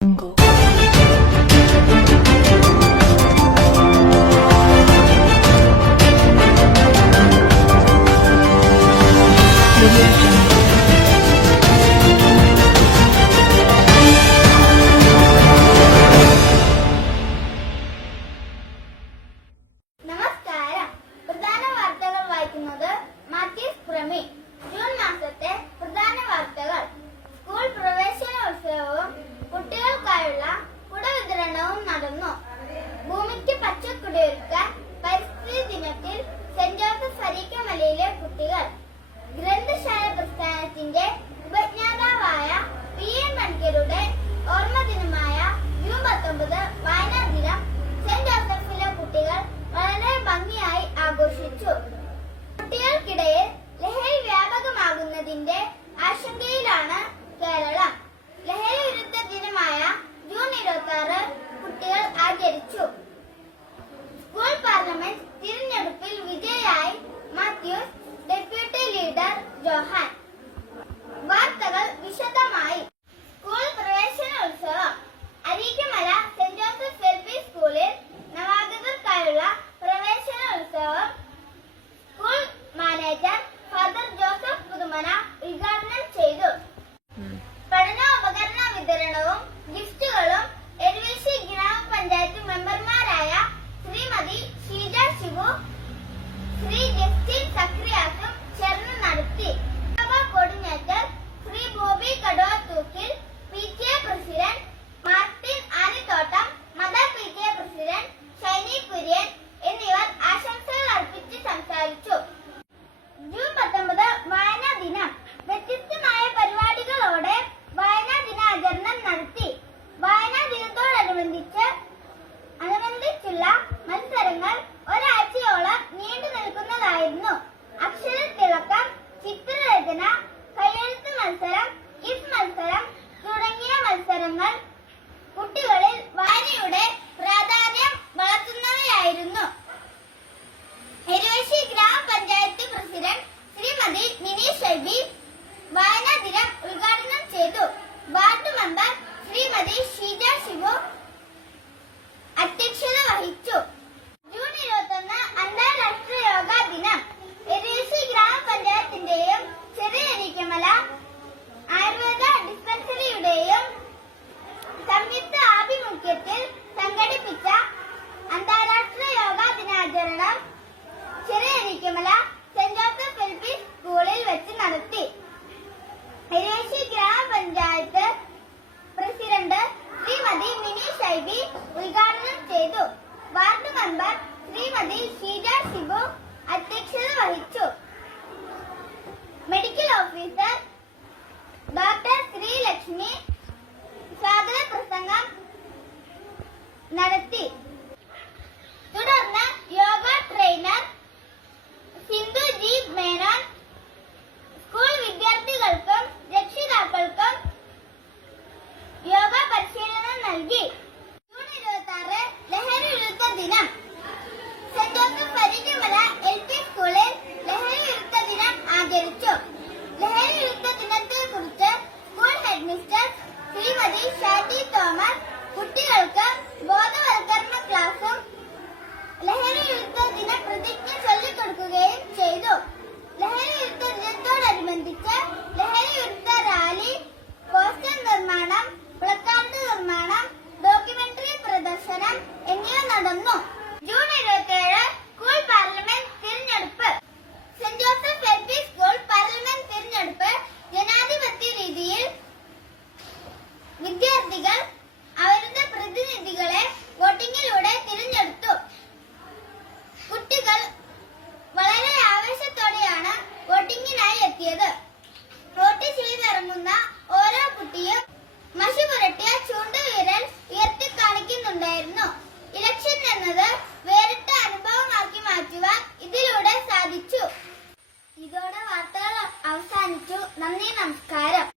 June മാസത്തെ പ്രധാന വാർത്തകൾ. സ്കൂൾ പ്രവേശനോത്സവവും കുട്ടികൾക്കായുള്ള കുട വിതരണവും നടന്നു. ഭൂമിക്ക് പച്ചക്കുടയൊരുക്കാൻ പരിസ്ഥിതി ദിനത്തിൽ സെന്റ് ജോസഫ് അരീക്കമലയിലെ കുട്ടികൾ. ഗ്രന്ഥശാല പ്രസ്ഥാനത്തിന്റെ ഉപജ്ഞാതാവായ പി.എൻ. പണിക്കരുടെ ഓർമ്മദിനമായ ജൂൺ 19 വായനാ ദിനം സെന്റ് ജോസഫിലെ കുട്ടികൾ വളരെ ഭംഗിയായി ആഘോഷിച്ചു. കുട്ടികൾക്കിടയിൽ ലഹരി വ്യാപകമാകുന്നതിന്റെ ആശങ്കയിലാണ് കേരളം. ലഹരി വിരുദ്ധ ദിനമായ ജൂൺ 26 കുട്ടികൾ ആചരിച്ചു. സ്കൂൾ പാർലമെന്റ് തിരഞ്ഞെടുപ്പിൽ വിജയിയായി മാത്യൂസ്, ഡെപ്യൂട്ടി ലീഡർ ജോഹാൻ. വാർത്തകൾ വിശദമായി. സ്കൂൾ പ്രവേശനോത്സവം. Areekkamala saint Joseph L P സ്കൂളിൽ നവാഗതർക്കായുള്ള പ്രവേശനോത്സവം school manager father Joseph Puthumana ഉദ്ഘാടനം ചെയ്തു. പഠനോപകരണ വിതരണവും ഗിഫ്റ്റുകളും എരുവേശി ഗ്രാമപഞ്ചായത്ത് മെമ്പർമാരായ ശ്രീമതി ഷീജ ശിവു, ശ്രീ ജസ്റ്റിൻ സക്രിയാസും ചേർന്ന് നടത്തി. Coordinator Shri Bobby Kadothookkil, PTA. President Martin Anithottam, mother PTA. President Shiny Kurian എന്നിവർ ആശംസകൾ അർപ്പിച്ച് സംസാരിച്ചു. ജൂൺ 19 വായനാ ദിനം. വ്യത്യസ്തമായ പരിപാടികളോടെ വായനാ ദിനാചരണം നടത്തി. വായനാ ദിനത്തോടനുബന്ധിച്ചുള്ള മത്സരങ്ങൾ ഒരാഴ്ചയോളം നീണ്ടു നിൽക്കുന്നതായിരുന്നു. അക്ഷരത്തിളക്കം, ചിത്രരചന, കയ്യെഴുത്ത് മത്സരം, ക്വിസ് മത്സരം തുടങ്ങിയ മത്സരങ്ങൾ കുട്ടികളിൽ വായനയുടെ പ്രാധാന്യം വളർത്തുന്നവയായിരുന്നു. എരുവേശി ഗ്രാമപഞ്ചായത്ത് പ്രസിഡന്റ് ശ്രീമതി മിനി ഷെബി വായനാ ദിനം ഉദ്ഘാടനം ചെയ്തു. വാർഡ് മെമ്പർ ശ്രീമതി ഷീജ ശിവു അധ്യക്ഷത വഹിച്ചു. ജൂൺ 21 അന്താരാഷ്ട്ര യോഗാ ദിനം. എരുവേശി ഗ്രാമപഞ്ചായത്തിന്റെയും ചെറിയ അരീക്കമല ആയുർവേദ ഡിസ്പെൻസറിയുടെയും സംയുക്ത ആഭിമുഖ്യത്തിൽ സംഘടിപ്പിച്ച അന്താരാഷ്ട്ര യോഗാ ദിനാചരണം ചെറിയ Areekkamala saint Joseph L P സ്കൂളിൽ വെച്ച് നടത്തി. എരുവേശി ഗ്രാമപഞ്ചായത്ത് പ്രസിഡന്റ് ശ്രീമതി മിനി ഷൈബി ഉദ്ഘാടനം ചെയ്തു. വാർഡ് മെമ്പർ ശ്രീമതി ഷീജ ശിബു അധ്യക്ഷത വഹിച്ചു. മെഡിക്കൽ ഓഫീസർ ഡോക്ടർ ശ്രീലക്ഷ്മി സ്വാഗത പ്രസംഗം നടത്തി. തുടർന്ന് yoga trainer Sindhu G Menon school വിദ്യാർത്ഥികൾക്കും രക്ഷിതാക്കൾക്കും യോഗ പരിശീലനം നൽകി. ജൂൺ 26 ലഹരി വിരുദ്ധ ദിനം. Saint Joseph Areekkamala L P സ്കൂളിൽ ലഹരി വിരുദ്ധ ദിനം ആചരിച്ചു. ലഹരി വിരുദ്ധ ദിനത്തെക്കുറിച്ച് സ്കൂൾ ഹെഡ്മിസ്റ്റർ ശ്രീമതി ഷാറ്റി തോമസ് കുട്ടികൾക്ക് ബോധവൽക്കരണ ക്ലാസും ലഹരി വിരുദ്ധ ദിന പ്രതിജ്ഞ ചൊല്ലിക്കൊടുക്കുകയും ചെയ്തു. ലഹരി വിരുദ്ധ ദിനത്തോടനുബന്ധിച്ച് ലഹരി വിരുദ്ധ റാലി, പോസ്റ്റർ നിർമ്മാണം,